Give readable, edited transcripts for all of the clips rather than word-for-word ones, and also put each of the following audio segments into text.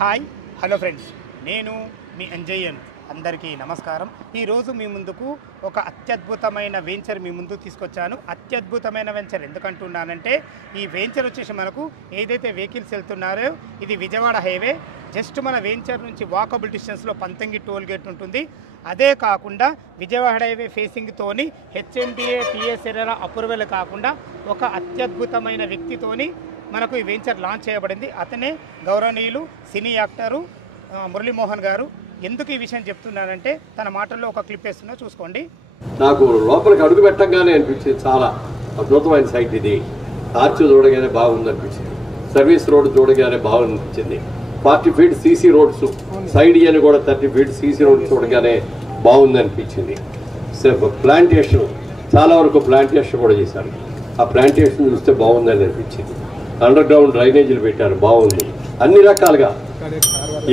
Hi hello friends, నేను మీ అంజయ్యన్. అందరికీ నమస్కారం. ఈరోజు మీ ముందుకు ఒక అత్యద్భుతమైన వెంచర్ మీ ముందుకు తీసుకొచ్చాను. అత్యద్భుతమైన వెంచర్ ఎందుకంటున్నానంటే, ఈ వెంచర్ వచ్చేసి మనకు ఏదైతే వెహికల్స్ వెళ్తున్నారో ఇది విజయవాడ హైవే. జస్ట్ మన వెంచర్ నుంచి వాకబుల్ డిస్టెన్స్లో పంతంగి టోల్ గేట్ ఉంటుంది. అదే కాకుండా విజయవాడ హైవే ఫేసింగ్తోని హెచ్ఎండిఏ టీఎస్ఎర్ఆర్ అప్రూవల్ కాకుండా ఒక అత్యద్భుతమైన వ్యక్తితోని మనకు ఈ వెంచర్ లాంచ్ చేయబడింది. అతనే గౌరవనీయులు సినీ యాక్టరు మురళీమోహన్ గారు. ఎందుకు ఈ విషయం చెప్తున్నానంటే, తన మాటల్లో ఒక క్లిప్ వేస్తున్నా, చూసుకోండి. నాకు లోపలికి అడుగు పెట్టగానే అనిపించింది చాలా అద్భుతమైన సైట్ ఇది. ఆర్చ్ చూడగానే బాగుంది అనిపించింది, సర్వీస్ రోడ్ చూడగానే బాగుంది. 40 feet సీసీ రోడ్స్, సైడ్ అని కూడా 30 feet సీసీ రోడ్ చూడగానే బాగుంది అనిపించింది. ప్లాంటేషన్, చాలా వరకు ప్లాంటేషన్ కూడా చేశారు. ఆ ప్లాంటేషన్ చూస్తే బాగుందని అనిపించింది. అండర్ గ్రౌండ్ డ్రైనేజీలు పెట్టారు, బాగుంది. అన్ని రకాలుగా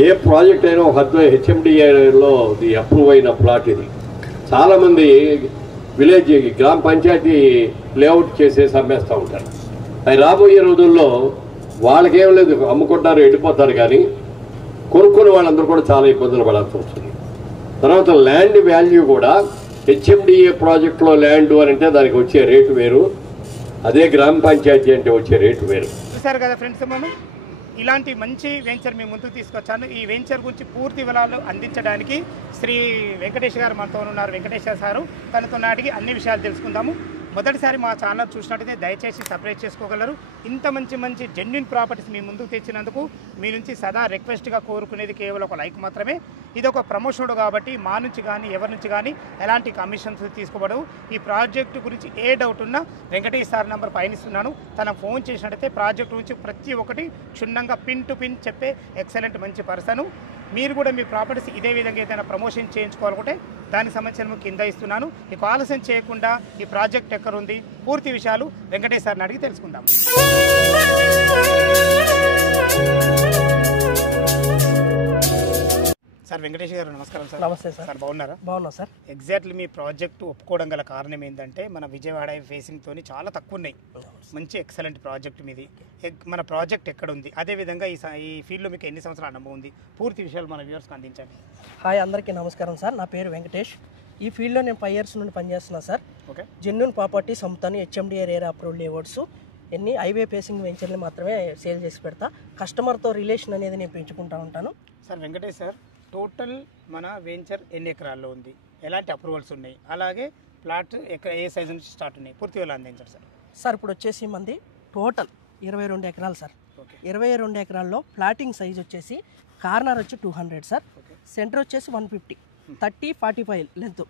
ఏ ప్రాజెక్ట్ అయినా ఒక హెచ్ఎండిఏలో అప్రూవ్ అయిన ప్లాట్ ఇది. చాలామంది విలేజ్ గ్రామ పంచాయతీ లేఅవుట్ చేసేసి అమ్మేస్తూ ఉంటారు. అవి రాబోయే రోజుల్లో వాళ్ళకేం లేదు, అమ్ముకుంటారు, వెళ్ళిపోతారు. కానీ కొనుక్కునే వాళ్ళందరూ కూడా చాలా ఇబ్బందులు పడాల్సి వస్తుంది. తర్వాత ల్యాండ్ వాల్యూ కూడా హెచ్ఎండిఏ ప్రాజెక్టులో ల్యాండ్ అని అంటే దానికి వచ్చే రేటు వేరు, అదే గ్రామ పంచాయతీ అంటే వచ్చే రేటు వేరు. చూసారు కదా ఫ్రెండ్స్, మనం ఇలాంటి మంచి వెంచర్ మీ ముందుకు తీసుకొచ్చాను. ఈ వెంచర్ గురించి పూర్తి వివరాలు అందించడానికి శ్రీ వెంకటేష్ గారు మనతో ఉన్నారు. వెంకటేశ్వర సారు, తనతో నాటికి అన్ని విషయాలు తెలుసుకుందాము. మొదటిసారి మా ఛానల్ చూసినట్టయితే దయచేసి సబ్స్క్రైబ్ చేసుకోగలరు. ఇంత మంచి జెన్యూన్ ప్రాపర్టీస్ మీ ముందుకు తెచ్చినందుకు మీ నుంచి సదా రిక్వెస్ట్గా కోరుకునేది కేవలం ఒక లైక్ మాత్రమే. ఇది ఒక ప్రమోషన్ కాబట్టి మా నుంచి కానీ ఎవరి నుంచి కానీ ఎలాంటి కమిషన్స్ తీసుకోబడవు. ఈ ప్రాజెక్టు గురించి ఏ డౌట్ ఉన్నా వెంకటేష్ సార్ నెంబర్ పైన ఇస్తున్నాను. తన ఫోన్ చేసినట్టయితే ప్రాజెక్టు గురించి ప్రతి ఒక్కటి క్షుణ్ణంగా పిన్ టు పిన్ చెప్పే ఎక్సలెంట్ మంచి పర్సన్. మీరు కూడా మీ ప్రాపర్టీస్ ఇదే విధంగా ఏదైనా ప్రమోషన్ చేయించుకోవాలనుకుంటే దానికి సంబంధించిన కింద ఇస్తున్నాను. మీకు ఆలస్యం చేయకుండా ఈ ప్రాజెక్ట్ ఎక్కడ ఉంది, పూర్తి విషయాలు వెంకటేష్ సార్ని అడిగి తెలుసుకుందాం. సార్ వెంకటేష్ గారు నమస్కారం సార్. నమస్తే సార్. సార్ బాగున్నారా? బాగున్నా సార్. ఎగ్జాక్ట్లీ మీ ప్రాజెక్టు ఒప్పుకోవడం గల కారణం ఏంటంటే, మన విజయవాడ ఫేసింగ్తో చాలా తక్కువ ఉన్నాయి. మంచి ఎక్సలెంట్ ప్రాజెక్ట్ మీది. మన ప్రాజెక్ట్ ఎక్కడ ఉంది, అదేవిధంగా ఈ ఫీల్డ్లో మీకు ఎన్ని సంవత్సరాల అనుభవం ఉంది, పూర్తి విషయాలు మన వ్యూవర్స్కి అందించండి. హాయ్, అందరికీ నమస్కారం సార్. నా పేరు వెంకటేష్. ఈ ఫీల్డ్లో నేను 5 years నుండి పనిచేస్తున్నాను సార్. ఓకే. జెన్యూన్ ప్రాపర్టీస్ అమ్ముతాను. హెచ్ఎండిఏ రేరా అప్రూవ్డ్ లేఅవుట్స్, ఎన్ని హైవే ఫేసింగ్ వెంచర్ని మాత్రమే సేల్ చేసి పెడతా. కస్టమర్తో రిలేషన్ అనేది నేను పెంచుకుంటూ ఉంటాను. సార్ వెంకటేష్ సార్, టోటల్ మన వెంచర్ ఎన్ని ఎకరాల్లో ఉంది, ఎలాంటి అప్రూవల్స్ ఉన్నాయి, అలాగే ప్లాట్ ఏ సైజు నుంచి స్టార్ట్ ఉన్నాయి, పూర్తి వివరాలు అందించండి సార్. సార్ ఇప్పుడు వచ్చేసి మంది టోటల్ 22 ఎకరాలు సార్. ఓకే. 22 ఎకరాల్లో ప్లాటింగ్ సైజ్ వచ్చేసి కార్నర్ వచ్చి 200 సార్, సెంటర్ వచ్చేసి 150, 30-45 లెంత్.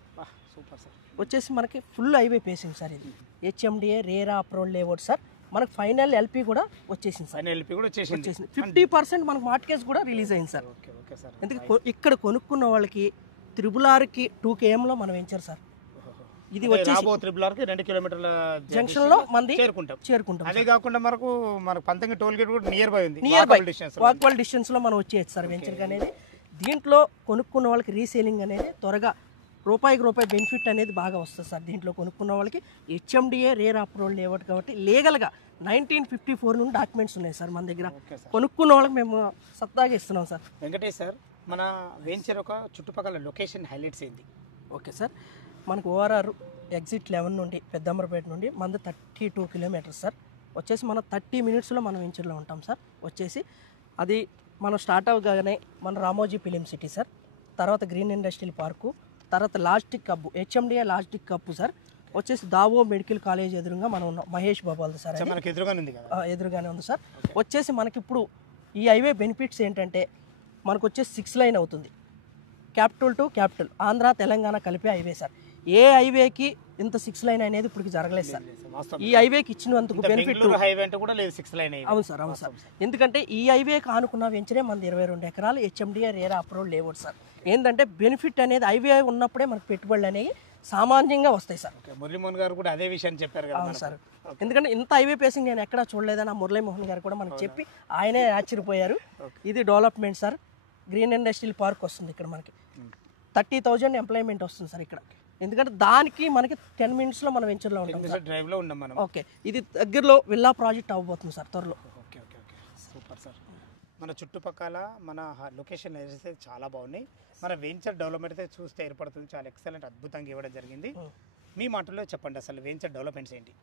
Super sir. వచ్చేసి మనకి ఫుల్ హైవే ఫేసింగ్ సార్. ఇది HMDA RERA approved layout sir. మనకు ఫైనల్ ఎల్పీ కూడా వచ్చేసింది సార్. ఫైనల్ ఎల్పీ కూడా వచ్చేసింది. 50% మనకు మార్కెట్ కూడా రిలీజ్ అయింది సార్. Okay okay sir. ఎందుకంటే ఇక్కడ కొనుక్కున్న వాళ్ళకి త్రిబులార్కి 2 kmలో మనం వెంచర్ సార్. ఇది వచ్చేసి 2 kilometerల జంక్షన్ లో మంది చేరుకుంటాం. అదే కాకుండా మనకు పంతంగి టోల్ గేట్ కూడా నియర్ బై ఉంది. వాకబుల్ డిస్టెన్స్ లో మనం వచ్చేయచ్చు సార్ వెంచర్ అనేది. దీంట్లో కొనుక్కున్న వాళ్ళకి రీసేలింగ్ అనేది త్వరగా రూపాయికి రూపాయి బెనిఫిట్ అనేది బాగా వస్తుంది సార్. దీంట్లో కొనుక్కున్న వాళ్ళకి హెచ్ఎండిఏ రేర్ అప్రూవల్ లేఅవుట్ కాబట్టి లీగల్గా 1954 నుండి డాక్యుమెంట్స్ ఉన్నాయి సార్ మన దగ్గర. కొనుక్కున్న వాళ్ళకి మేము సత్తాగా ఇస్తున్నాం సార్. వెంకటేష్ సార్, మన వెంచర్ ఒక చుట్టుపక్కల లొకేషన్ హైలైట్స్ ఏంది? ఓకే సార్, మనకు ఓఆర్ఆర్ ఎగ్జిట్ 11 నుండి పెద్దంబరపేట నుండి మనది 32 kilometers సార్. వచ్చేసి మనం 30 minutesలో మనం వెంచర్లో ఉంటాం సార్. వచ్చేసి అది మనం స్టార్ట్ అవ్వగానే మన రామోజీ ఫిలిం సిటీ సార్, తర్వాత గ్రీన్ ఇండస్ట్రియల్ పార్కు, తర్వాత లాస్టిక్ కప్పు హెచ్ఎండిఏ లాస్టిక్ కప్పు సార్. వచ్చేసి దావో మెడికల్ కాలేజ్ ఎదురుగా మనం ఉన్నాం. మహేష్ బాబాల్ది సార్, మనకి ఎదురుగానే ఉంది కదా? ఎదురుగానే ఉంది సార్. వచ్చేసి మనకి ఇప్పుడు ఈ హైవే బెనిఫిట్స్ ఏంటంటే, మనకు వచ్చేసి 6 lane అవుతుంది. Capital to capital Andhra Telangana కలిపే హైవే సార్. ఏ హైవేకి ఇంత 6 lane అనేది ఇప్పుడు జరగలేదు సార్. ఈ హైవేకి ఇచ్చినందుకు బెనిఫిట్ అవును సార్. అవును సార్. ఎందుకంటే ఈ హైవేకి ఆనుకున్న వెంచరే మనది 22 ఎకరాలు HMDA RERA approved layout sir. ఏంటంటే బెనిఫిట్ అనేది హైవే ఉన్నప్పుడే మనకు పెట్టుబడులు అనేవి సామాన్యంగా వస్తాయి సార్. మురళీమోహన్ గారు కూడా అదే విషయాన్ని చెప్పారు కదా? అవును సార్. ఎందుకంటే ఇంత హైవే పేసింగ్ నేను ఎక్కడా చూడలేదని ఆ మురళీమోహన్ గారు కూడా మనకు చెప్పి ఆయనే ఆశ్చర్యపోయారు. ఇది development sir. Green industrial park వస్తుంది ఇక్కడ మనకి. 30,000 ఎంప్లాయ్మెంట్ వస్తుంది సార్ ఇక్కడ. ఎందుకంటే దానికి మనకి 10 minutesలో మనం వెంచర్లో ఉంటాం. ఓకే. ఇది దగ్గరలో విల్లా ప్రాజెక్ట్ అవ్వబోతుంది సార్ త్వరలో. Okay okay okay, super sir. మన చుట్టుపక్కల మన లొకేషన్ అయితే చాలా బాగున్నాయి. మన వెంచర్ డెవలప్మెంట్ అయితే చూస్తే ఏర్పడుతుంది, చాలా ఎక్సలెంట్ అద్భుతంగా ఇవ్వడం జరిగింది. మీ మాటల్లో చెప్పండి అసలు వెంచర్ డెవలప్మెంట్స్ ఏంటి?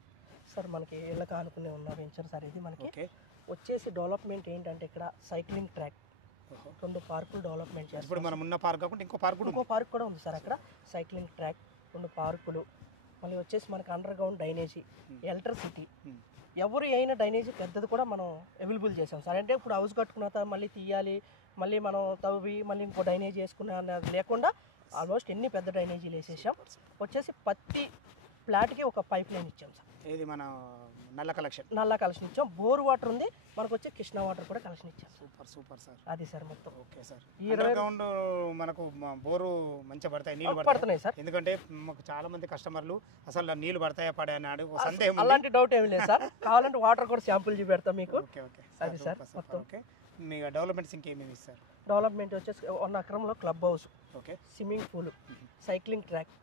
సార్ మనకి ఇళ్ళకి ఆనుకునే ఉన్న వెంచర్ సార్ ఇది. మనకి వచ్చేసి డెవలప్మెంట్ ఏంటంటే ఇక్కడ సైక్లింగ్ ట్రాక్, 2 పార్కులు డెవలప్మెంట్ చేస్తారు. ఇప్పుడు మనం ఉన్న పార్క్ కాకుండా ఇంకో పార్క్ కూడా ఉంది సార్. అక్కడ సైక్లింగ్ ట్రాక్, 2 పార్కులు, మళ్ళీ వచ్చేసి మనకి అండర్ గ్రౌండ్ డ్రైనేజీ, ఎలక్ట్రిసిటీ, ఎవరు అయినా డ్రైనేజీ పెద్దది కూడా మనం అవైలబుల్ చేసాం సార్. అంటే ఇప్పుడు హౌస్ కట్టుకున్న తర్వాత మళ్ళీ తీయాలి, మళ్ళీ మనం తవ్వి మళ్ళీ ఇంకో డ్రైనేజీ వేసుకునే అన్నది లేకుండా ఆల్మోస్ట్ ఎన్ని పెద్ద డ్రైనేజీలు వేసేసాం. వచ్చేసి ప్రతి ఫ్లాట్కి ఒక పైప్ లైన్ ఇచ్చాం సార్. ఇది మన నల్ల కలెక్షన్ ఇచ్చాం. బోర్ వాటర్ ఉంది, మనకు వచ్చి కృష్ణా వాటర్ కూడా కలెక్షన్ ఇచ్చాం. Super sir. అది సార్ మొత్తం. Okay sir. అండర్ గ్రౌండ్ మనకు బోరు మంచిగా పడతాయి, నీళ్ళు పడుతున్నాయి సార్. ఎందుకంటే మాకు చాలా మంది కస్టమర్లు అసలు నీళ్ళు పడతాయా పడే అన్నాడు, సందేహం. అలాంటి డౌట్ ఏమి లేదు సార్. కావాలంటే వాటర్ కూడా శాంపుల్ చూపెడతాం మీకు. ఓకే అది సార్ మొత్తం. ఓకే, మీ డెవలప్మెంట్స్ ఇంకేమేమి ఇస్తారు? డెవలప్మెంట్ వచ్చేసి 1 ఎకరంలో club house, okay, swimming pool, cycling track,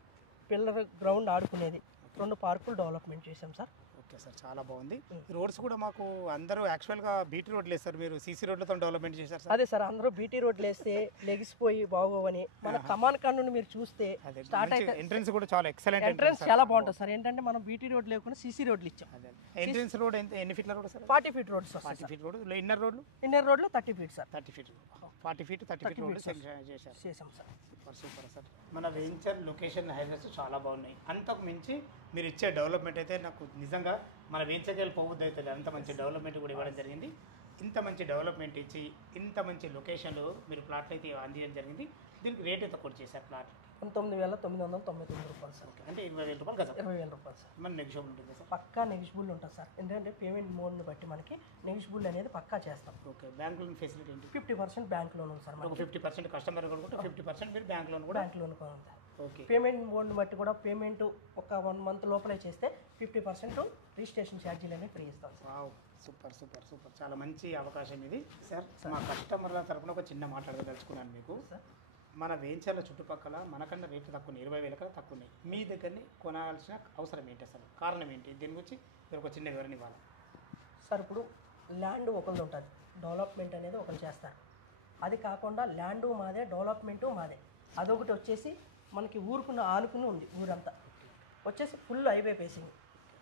పిల్లర్ గ్రౌండ్ ఆడుకునేది, 2 పార్కులు డెవలప్మెంట్ చేసాం సార్. ఓకే సార్, చాలా బాగుంది. రోడ్స్ కూడా మాకు అందరూ యాక్చువల్గా బీటీ రోడ్లు వేస్తారు, మీరు సీసీ రోడ్లతో డెవలప్మెంట్ చేశారు సార్. అదే సార్, అందరూ బీటీ రోడ్లు వేస్తే లెగిసిపోయి బాగోవని మన కమాన్ కాడ నుండి మీరు చూస్తే స్టార్ట్ అయితే ఎంట్రన్స్ కూడా చాలా ఎక్సలెంట్, ఎంట్రన్స్ చాలా బాగుంటుంది సార్. ఏంటంటే మనం బీటీ రోడ్ లేకుండా సీసీ రోడ్లు ఇచ్చాం. ఎంట్రన్స్ రోడ్ ఎన్ని ఫీట్ల road sir? 40 feet roads. 40 feet road. Inner రోడ్లు 30 feet sir. 30 feet 40 feet 30 feet road చేసాం సార్. Super sir. మన వెంచర్ లొకేషన్ హైలైట్స్ చాలా బాగున్నాయి. అంతకు మించి మీరు ఇచ్చే డెవలప్మెంట్ అయితే నాకు నిజంగా మన వెంచర్కి వెళ్ళి పోవద్దు అవుతుంది, అంత మంచి డెవలప్మెంట్ కూడా ఇవ్వడం జరిగింది. ఇంత మంచి డెవలప్మెంట్ ఇచ్చి ఇంత మంచి లొకేషన్లో మీరు ప్లాట్లు అయితే అందించడం జరిగింది. దీనికి రేట్ ఎంత కొట్టి చేశారు ప్లాట్? 19,999 రూపాయలు సార్. అంటే 20,000 రూపాయలు కదా? 20,000 రూపాయలు సార్. మన నెగిషియబుల్ ఉంటుంది సార్? పక్కా నెగిషియబుల్ ఉంటుంది సార్. ఎందుకంటే పేమెంట్ మోడ్ని బట్టి మనకి నెగిషియబుల్ అనేది పక్కా చేస్తాం. ఓకే, బ్యాంక్ లోన్ ఫెసిలిటీ ఏంటి? 50% బ్యాంక్ లోన్ ఉంది సార్. ఒక 50% కస్టమర్ కొనుక్కుంటే 50% మీరు బ్యాంక్ లోన్ కూడా ఉంది. ఓకే, పేమెంట్ మోడ్ని బట్టి కూడా పేమెంట్ ఒక 1 మంత్ లోపలే చేస్తే 50% రిజిస్ట్రేషన్ ఛార్జీలు అనేవి ఫ్రీ ఇస్తాం సార్. సూపర్. చాలా మంచి అవకాశం ఇది సార్. మా కస్టమర్ల తరఫున ఒక చిన్న మాట్లాడదలుచుకున్నాను మీకు. మన వెంచర్ల చుట్టుపక్కల మనకన్నా రేట్లు తక్కువ ఉన్నాయి, 20,000 కన్నా తక్కువ ఉన్నాయి. మీ దగ్గరని కొనాల్సిన అవసరం ఏంటి, అసలు కారణం ఏంటి? దీని గురించి మీరు ఒక చిన్న వివరణ ఇవ్వాలి సార్. ఇప్పుడు ల్యాండ్ ఒకరిది ఉంటుంది, డెవలప్మెంట్ అనేది ఒకరు చేస్తారు. అది కాకుండా ల్యాండ్ మాదే, డెవలప్మెంటు మాదే. అదొకటి వచ్చేసి మనకి ఊరుకున్న ఆనుకుని ఉంది. ఊరంతా వచ్చేసి full highway facing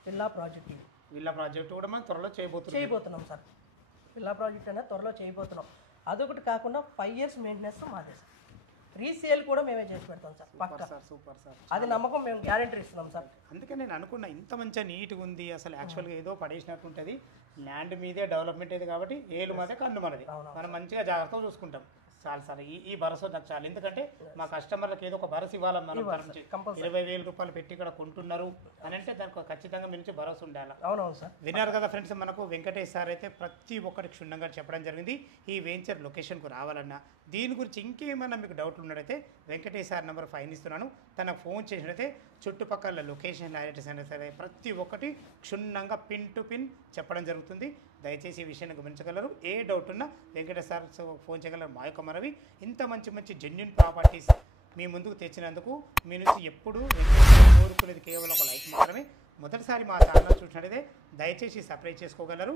villa project. Villa project కూడా మనం త్వరలో చేయబోతున్నాం సార్. విల్లా ప్రాజెక్ట్ అనేది త్వరలో చేయబోతున్నాం. అదొకటి కాకుండా 5 years మెయింటెనెన్స్ మాదే సార్. రీసేల్ కూడా మేమే చేసి పెడతాం సార్. పక్కా సూపర్ సార్. అది నమ్మకం, మేము గ్యారెంటీ ఇస్తున్నాం సార్. అందుకే నేను అనుకున్నా ఇంత మంచిగా నీట్గా ఉంది. అసలు యాక్చువల్గా ఏదో పడేసినట్టు ఉంటుంది. ల్యాండ్ మీదే డెవలప్మెంట్ ఇది కాబట్టి ఏలు మాదే కన్ను మనది, మనం మంచిగా జాగ్రత్తగా చూసుకుంటాం. చాలు సార్, ఈ భరోసా నాకు చాలు. ఎందుకంటే మా కస్టమర్లకు ఏదో ఒక భరోసా ఇవ్వాలి. మనం 20,000 రూపాయలు పెట్టి ఇక్కడ కొంటున్నారు అని అంటే దానికి ఖచ్చితంగా మీ నుంచి భరోసా ఉండాలి. అవునవును సార్. విన్నారు కదా ఫ్రెండ్స్, మనకు వెంకటేష్ సార్ అయితే ప్రతి ఒక్కటి క్షుణ్ణంగా చెప్పడం జరిగింది. ఈ వెంచర్ లొకేషన్కు రావాలన్నా దీని గురించి ఇంకేమైనా మీకు డౌట్లు ఉన్నట్టయితే వెంకటేష్ సార్ నెంబర్ 5 ఇస్తున్నాను. తనకు ఫోన్ చేసినట్టయితే చుట్టుపక్కల లొకేషన్ హైలైట్స్ అయినా సరే ప్రతి ఒక్కటి క్షుణ్ణంగా పిన్ టు పిన్ చెప్పడం జరుగుతుంది. దయచేసి ఈ విషయాన్ని గమనించగలరు. ఏ డౌట్ ఉన్నా వెంకటేష్ సార్ ఫోన్ చేయగలరు. మా యొక్క మనవి, ఇంత మంచి జెన్యూన్ ప్రాపర్టీస్ మీ ముందుకు తెచ్చినందుకు మీ నుంచి ఎప్పుడు కోరుకునేది కేవలం ఒక లైక్ మాత్రమే. మొదటిసారి మా ఛానల్ చూసినట్టయితే దయచేసి సబ్స్క్రైబ్ చేసుకోగలరు.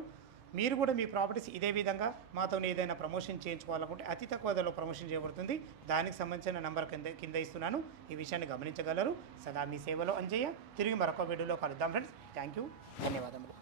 మీరు కూడా మీ ప్రాపర్టీస్ ఇదే విధంగా మాతో ఏదైనా ప్రమోషన్ చేయించుకోవాలనుకుంటే అతి తక్కువ ధరలో ప్రమోషన్ చేయబడుతుంది. దానికి సంబంధించిన నెంబర్ కింద ఇస్తున్నాను. ఈ విషయాన్ని గమనించగలరు. సదా మీ సేవలో అంజయ్య. తిరిగి మరొక వీడియోలో కలుద్దాం ఫ్రెండ్స్. థ్యాంక్ యూ, ధన్యవాదములు.